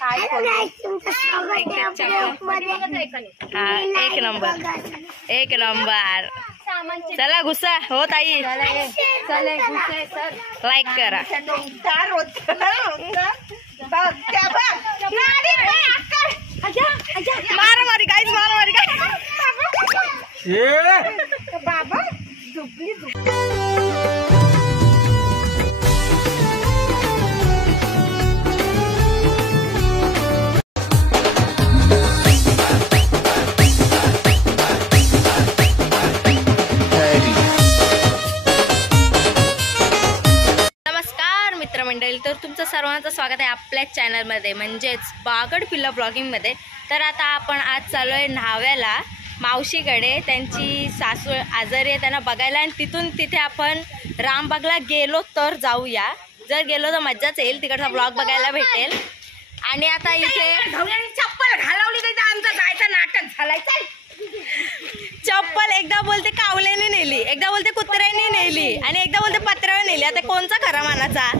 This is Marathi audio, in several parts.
काय एक नंबर चला घुसा हो ताई लाईक करा मारामारी गाईज मारामारी बाबा झोपली तर तुमचं सर्वांचं स्वागत आहे आपल्या चॅनलमध्ये म्हणजेच बागड पिल्ला ब्लॉगिंगमध्ये। तर आता आपण आज चालू आहे न्हाव्याला मावशीकडे, त्यांची सासू आजारी आहे त्यांना बघायला, आणि तिथून तिथे आपण रामबागला गेलो तर जाऊया। जर गेलो तर मज्जाच येईल, तिकडचा ब्लॉग बघायला भेटेल। आणि आता इथे चप्पल घालवली तर आमचं जायचं नाटक झालंय। चप्पल एकदा बोलते कावल्याने नेली, एकदा बोलते कुत्र्याने नेली, आणि एकदा बोलते पत्र्यावर नेली। आता कोणचा खरा मानाचा?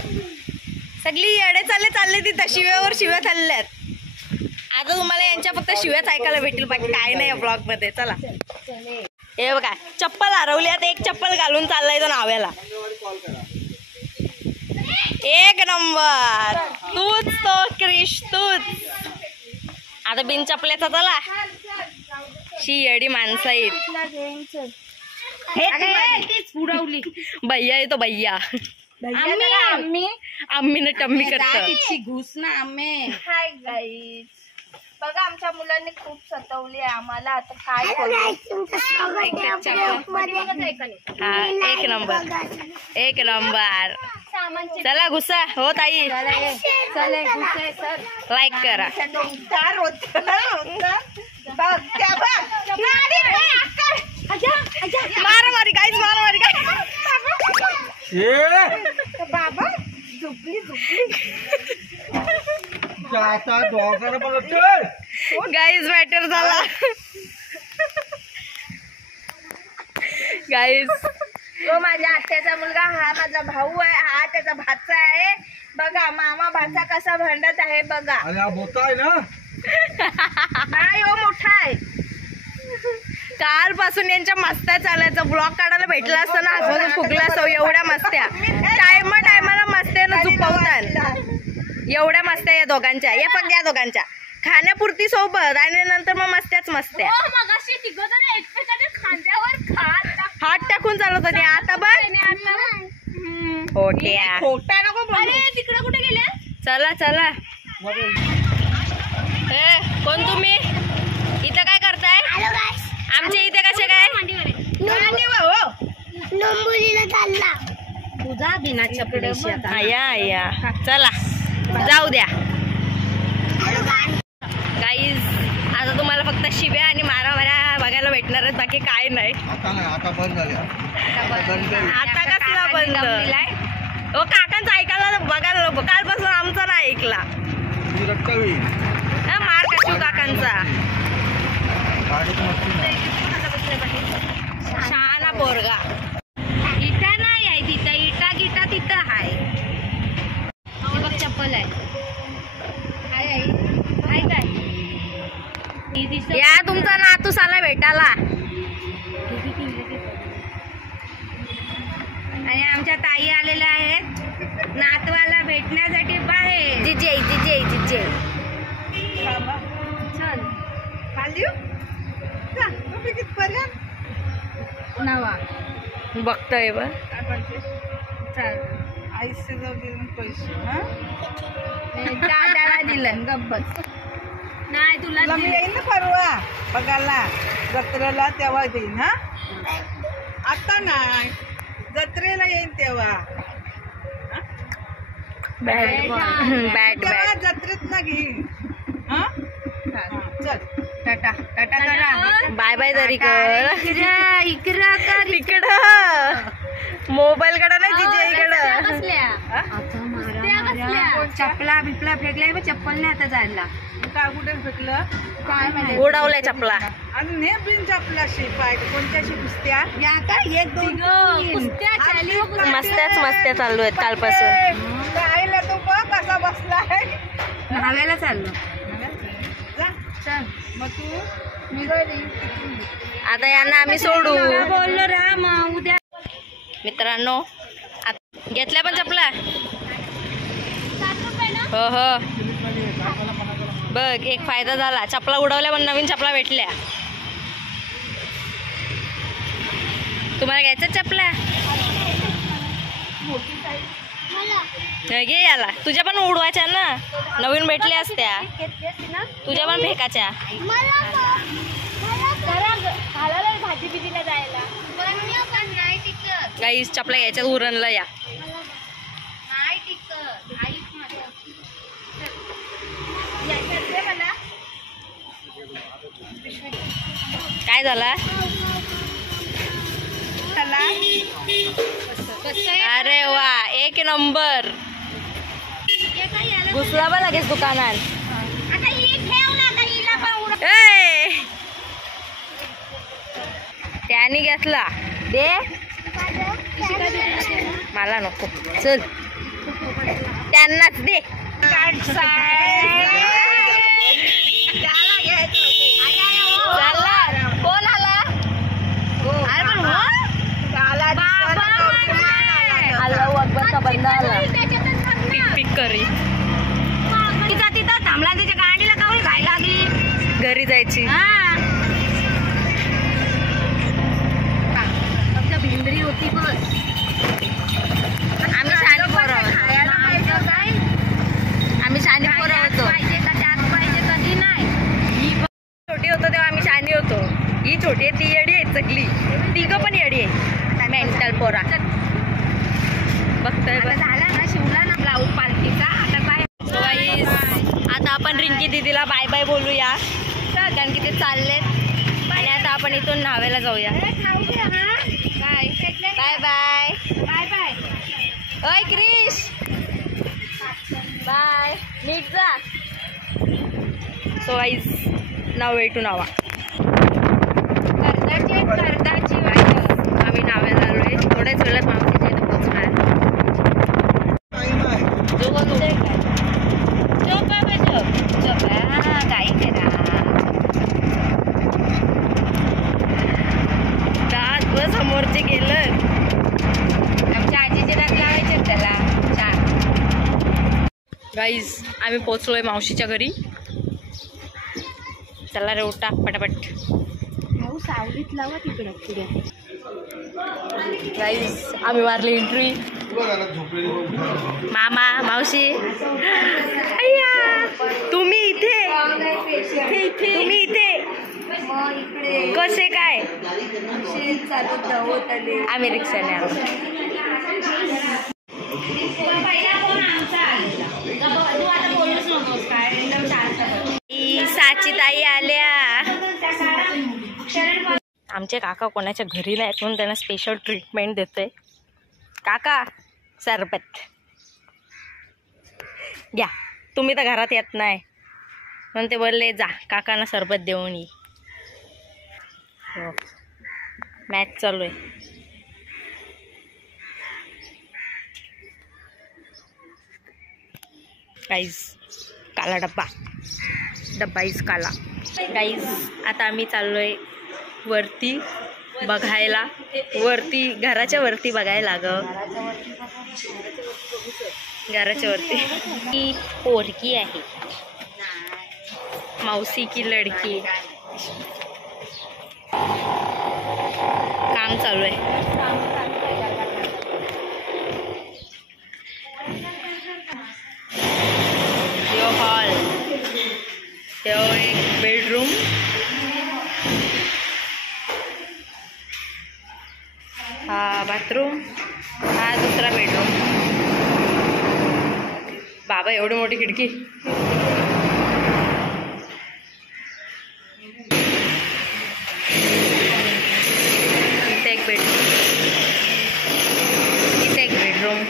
सगळी येडे चालले ती शिव्यावर शिव्या चालल्यात। आता तुम्हाला यांच्या फक्त शिव्याच ऐकायला भेटेल, बाकी काय नाही या ब्लॉग मध्ये। चला हे बघा चप्पल हरवली, आता एक चप्पल घालून चाललाय तो न्हाव्याला। एक नंबर तूच तो क्रिश तूच। आता बिन चपल्याचा चला, शी येडी माणसं आहेत। पुरवली भैया आहे तो भैया, आम्ही ना टम्मी करतो घुस ना आम्ही। हाय गाईज, बघा आमच्या मुलांनी खूप सतवली आहे आम्हाला। आता काय एक नंबर एक नंबर चला घुसा हो ताई लाईक करा मारामारी गाईज मारामारी बाबा झोपली गाईज मॅटर झाला गाईज। तो माझ्या आत्याचा मुलगा, हा माझा भाऊ आहे, हा त्याचा भाचा आहे। बघा मामा भाचा कसा भांडत आहे बघा। मोठा आहे ना? नाही हो मोठा आहे। कालपासून यांच्या मस्त्या चालायचा, ब्लॉग काढायला भेटला असतं ना आजूबाजू फुगला असतो। एवढ्या मस्त्या टायमाला मस्त्यानं झुपवतात, एवढ्या मस्त्या या दोघांच्या, या पण या दोघांच्या खाण्यापुरती सोबत, आणि नंतर मग मस्त्याच मस्त्या। हात टाकून चालत होते, आता बघ खोटा नको तिकडे कुठे गेल्या? चला चला कोण तुम्ही इथं काय करताय? आमच्या इथे कसे काय तुझा बिना चपडे या चला जाऊ द्या गाईज। आता तुम्हाला फक्त शिव्या आणि मारामाऱ्या बघायला भेटणारच, बाकी काय नाही। आता बंद झाले, आता कसला बंद? हो काकांचा ऐकायला बघायला नको, कालपासून आमचा नाही ऐकला। मार काकू काकांचा शहाणा पोरगा। इटा नाही आहे तिथं, इटा गिटा तिथं आहे। बघ चप्पल आहे काय या तुमचा नातूस आला भेटायला। आणि आमच्या ताई आलेल्या आहेत नातवाला भेटण्यासाठी बाहेर। जिजे चल नवा बघतोय बघ चल आईसे जाऊ पैसे दादाला दिलं गब्बत नाही तुला मी येईन ना परवा बघायला जत्रेला, तेव्हा देईन। हा आता नाही, जत्रेला येईन तेव्हा। बॅट जत्रेत ना घेईन। चल टाटा टाटा करा, बाय बाय तरी कर। इकडं कर, इकडं मोबाईल कडे नाही तिच्या इकडं। चपला बिपला फेकलाय, चप्पल नाही आता जायला। काय कुठे फेकलं काय माहिती, उडवल्या चपला। आणि ने बिन चपलाशी पाय कोणत्याशी कुस्त्या या काय एक दोन मस्त्याच चालू आहेत कालपासून। आईला तो बघ कसा बसलाय। न्हाव्याला चाललो. जा चल मग तू मी घरी. आता यांना आम्ही सोडू. बोललो रा मग उद्या. मित्रांनो घेतल्या पण चपला. हो हो बघ एक फायदा झाला. चपला उडवल्या पण नवीन चपला भेटल्या. तुम्हाला घ्यायचं चपला घे. याला तुझ्या पण उडवायच्या ना. नवीन भेटल्या असत्या तुझ्या पण फेकाच्या. भाजी बिजीला जायला गाईस चपला घ्यायच्या उरणला या. काय झाला. अरे वा एक नंबर. घुसला बा लगेच दुकानात. ए! त्याने घेतला दे. मला नको चल त्यांनाच दे. चला कोण आला. अरे पण हो आला अकबरचा बंदा आला. पिक पिक करी तिचा तिथं थांबला. तिच्या गाडीला कावळी खायला लागली. घरी जायची. भिंडरी होती बस. आम्ही शानी पोरं आम्ही शानी पोरं होतो. कधी नाही. ही छोटी होतो तेव्हा आम्ही शानी होतो. ही छोटी आहे ती येडी आहे चकली. तिघं पण येडी आहे. मेंटल पोरा बघतोय झाला ना. शिवला ना ब्लाऊज पार्टीचा. आता काय आता आपण रिंकी दीदीला बाय बाय बोलूया कारण की ते चाललेत. आणि आता आपण इथून न्हाव्याला जाऊया. Bye bye bye bye. ओय क्रिश बाय. नीट जा. सो गाईज नाव वे टू नावा. आम्ही नाव्याला आलोय. थोड्याच वेळात मावशीच्या इथे पोहोचणार. काय करा दात व समोरचे गेलं. आमच्या आजीचे दात लावायचे त्याला. छान गाईज आम्ही पोचलोय मावशीच्या घरी. चला रे उठा पटापट. सावलीत लावा तिकडे पुढे. गाईज आम्ही मारली एंट्री. मामा मावशी अय्या तुम्ही इथे. तुम्ही इथे कसे काय. आम्ही रिक्षाने आलो. साची ताई आल्या. आमचे काका कोणाच्या घरी नाही म्हणून त्यांना स्पेशल ट्रीटमेंट देतोय. काका सरबत घ्या. तुम्ही तर घरात येत नाही म्हणून ते बोलले जा काकांना सरबत देऊन ये. मॅच चालू आहे. गाईज काला डब्बा इज काला. गाईज आता आम्ही चाललोय वरती बघायला. वरती घराच्या वरती बघायला ग. घराच्या वरती ही पोरकी आहे. मावशी की लडकी. काम चालू आहे. हॉल एक बेडरूम. हा बाथरूम. हा दुसरा बेडरूम. बाबा एवढी मोठी खिडकी. इथे एक बेडरूम. इथे एक बेडरूम.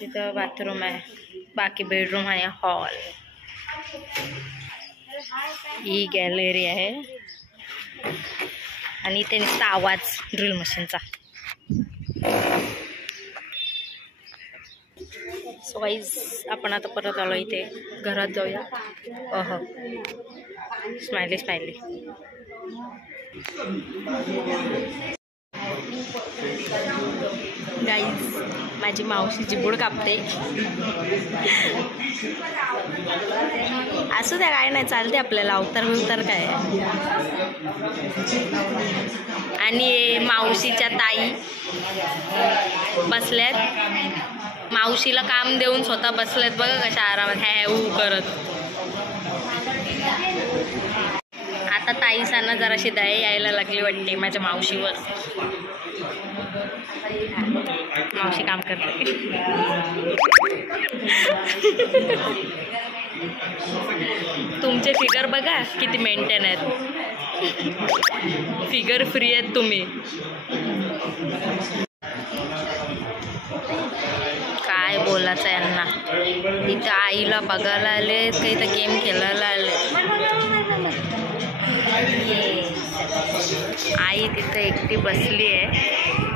तिथं बाथरूम आहे. बाकी बेडरूम आहे. हॉल. ही गॅलरी आहे. आणि इथे नुसता आवाज ड्रिल मशीनचा. सो गाईज आपण आता परत आलो इथे घरात जाऊया. Smiley smiley. गाईज माझी मावशी जिबूड कापते. असू द्या, काय नाही, चालते आपल्याला. अवतार बिवतार काय. आणि मावशीच्या ताई बसल्यात, मावशीला काम देऊन स्वतः बसल्यात बघा कशा आरामात हॅ करत. आता ताईसांना जराशी दया यायला लागली वाटते माझ्या मावशीवर. मावशी काम करते. तुमचे फिगर बघा किती मेंटेन आहेत. फिगर फ्री आहेत तुम्ही. काय बोलायचं यांना. इथं आईला बघायला आले का इथं गेम खेळायला आले. आई तिथं एकटी बसली आहे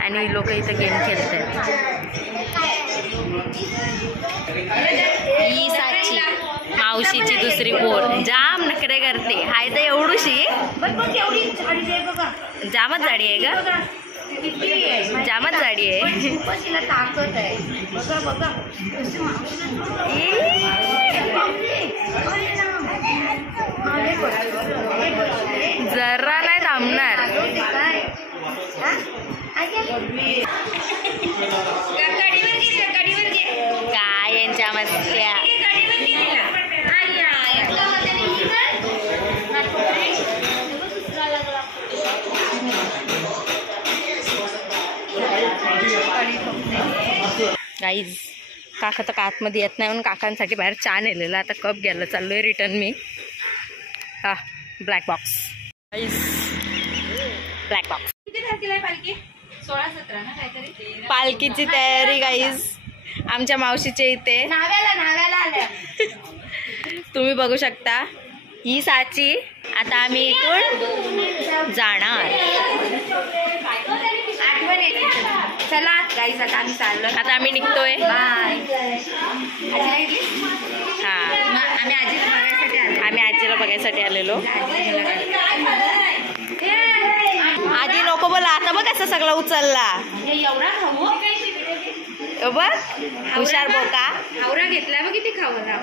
आणि लोक इथं गेम खेळत आहेत. ही साची मावशीची दुसरी पोर जाम नखरे करते. हाय तर एवढूशी जामच जाडी आहे का. जामच जाडी आहे. जरा नाही थांबणार. काय यांच्या मस्त्या. गाईज काका तर आतमध्ये येत नाही म्हणून काकांसाठी बाहेर चहा नेलेला. आता कप घ्यायला चाललोय रिटर्न मी. हा black box. Guys black box. पालखीची तयारी गाईज आमच्या मावशीच्या इथे. नाव्याला तुम्ही बघू शकता. ही साची. आता आम्ही इथून जाणार. आठवण येते. चला गाईज आता आम्ही चाललो. आता आम्ही निघतोय. बाय. हा आम्ही आजीला बघायसाठी आलेलो. आजी नको बोला. आता बघ कसं सगळं उचलला. एवढा खाऊ बघ हुशार बोका. आवरा घेतला बघ किती खावला.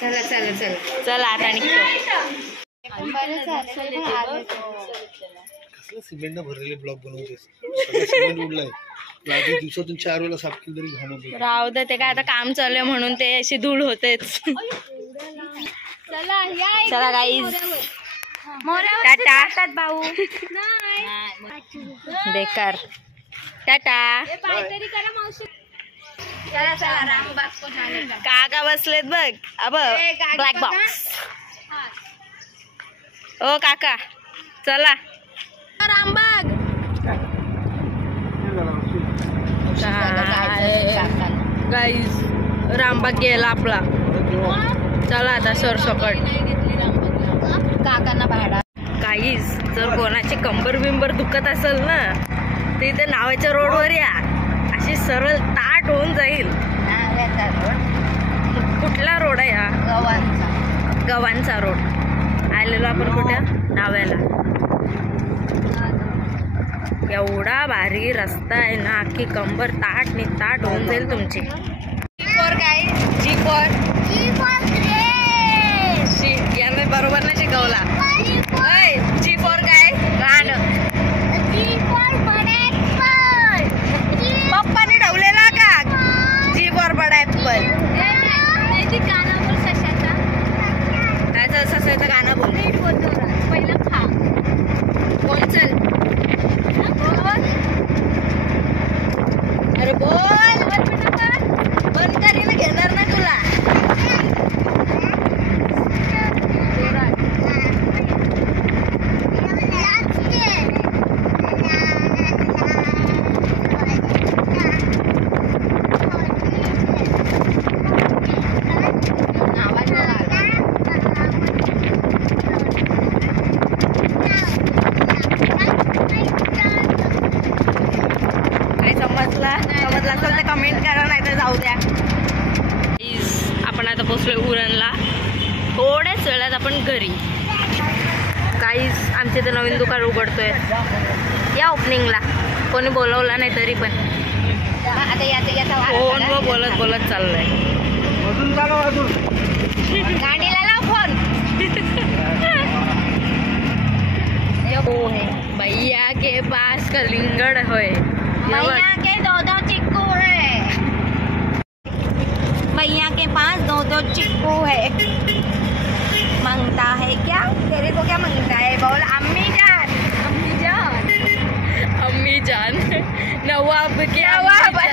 चला चला चला चला आता निघतो. सिमेंट भरलेले ब्लॉक बनवते. सिमेंट उडलाय. दिवसातून 4 वेळा साफ केलं तरी घाम. राहू दे, ते काय आता काम चालू आहे म्हणून ते अशी धूळ होतेच. चला गाईज टाटा. भाऊ बेकार. टाटा. चला चला रामबाग को जाने का. काका बसलेत बघ. अब ब्लॅक बॉक्स. ओ काका चला रामबाग. गाईज रामबाग गेला आपला. चला आता सरसकट. काकांना भाडा. गाईज जर कोणाची कंबर बिंबर दुखत असेल ना तर इथे नावाच्या रोडवर या. अशी सरळ ताट होऊन जाईल. कुठला रोड आहे हा. गव्हाणचा रोड. आलेलो आपण कुठं नाव्याला. एवढा भारी रस्ता आहे ना. अख्खी कंबर ताट नि ताट होऊन जाईल तुमची. जीपवर काय. जीपवर याने बरोबर नाही शिकवला. जीपवर काय गाणं पप्पाने ठेवलेला का. जीपवर बडा ऍपल. काय ससायचं गाणं बोल. पहिलं खा. बोल चल. अरे बोल. पोचलोय उरणला. थोड्याच वेळात आपण घरी. काहीच आमच्या इथे नवीन दुकान उघडतोय या ओपनिंगला. कोणी बोलवलं नाही तरी पण फोनवर बोलत बोलत चाललंय. गाडीला लाव फोन. भैया के पास कलिंगड़ है. भैया के दो चिक्कू है. भैया के पास दो चिक्कू है. मांगता है क्या? तेरे को क्या मांगता है? बोल अम्मी जान. अम्मी जान. अम्मी जान. नवाब के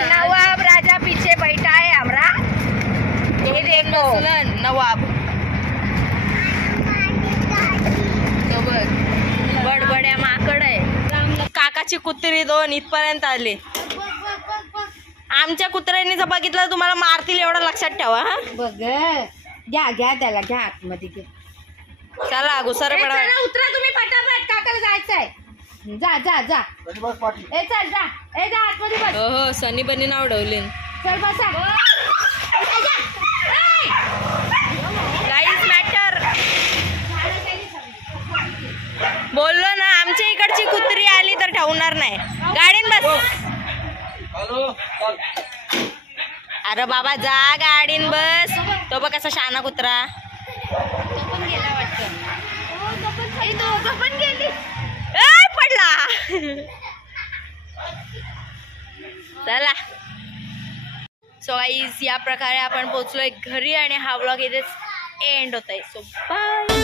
नवाब राजा पीछे बैठा है हमरा. ये देखो नवाब. बडबड्या माकड आहे. काकाची कुत्री 2 इथपर्यंत आली. आमच्या कुत्र्यांनी जर बघितलं तुम्हाला मारतील एवढं लक्षात ठेवा. हा बघ घ्या त्याला घ्या आतमध्ये घे. चला घुसर पडा. चला उतरा तुम्ही पटापट. काकाला जायचंय. जा जा जा. ए चल जा. ए जा आतमध्ये बस. हो सनी बनी नाव उडवले. चल बसा. गाईज मॅटर बोललो ना. आमच्या इकडची कुत्री आली तर ठेवणार नाही. गाडीन बस. अरे बाबा जा गाडीन बस. तो बघ कसा शहाणा कुत्रा. तो पण गेला वाटतं. दोघं पण गेली. पडला. चला सो गाईज या प्रकारे आपण पोहोचलोय घरी आणि हा व्लॉग इथेच एंड होत आहे. So bye.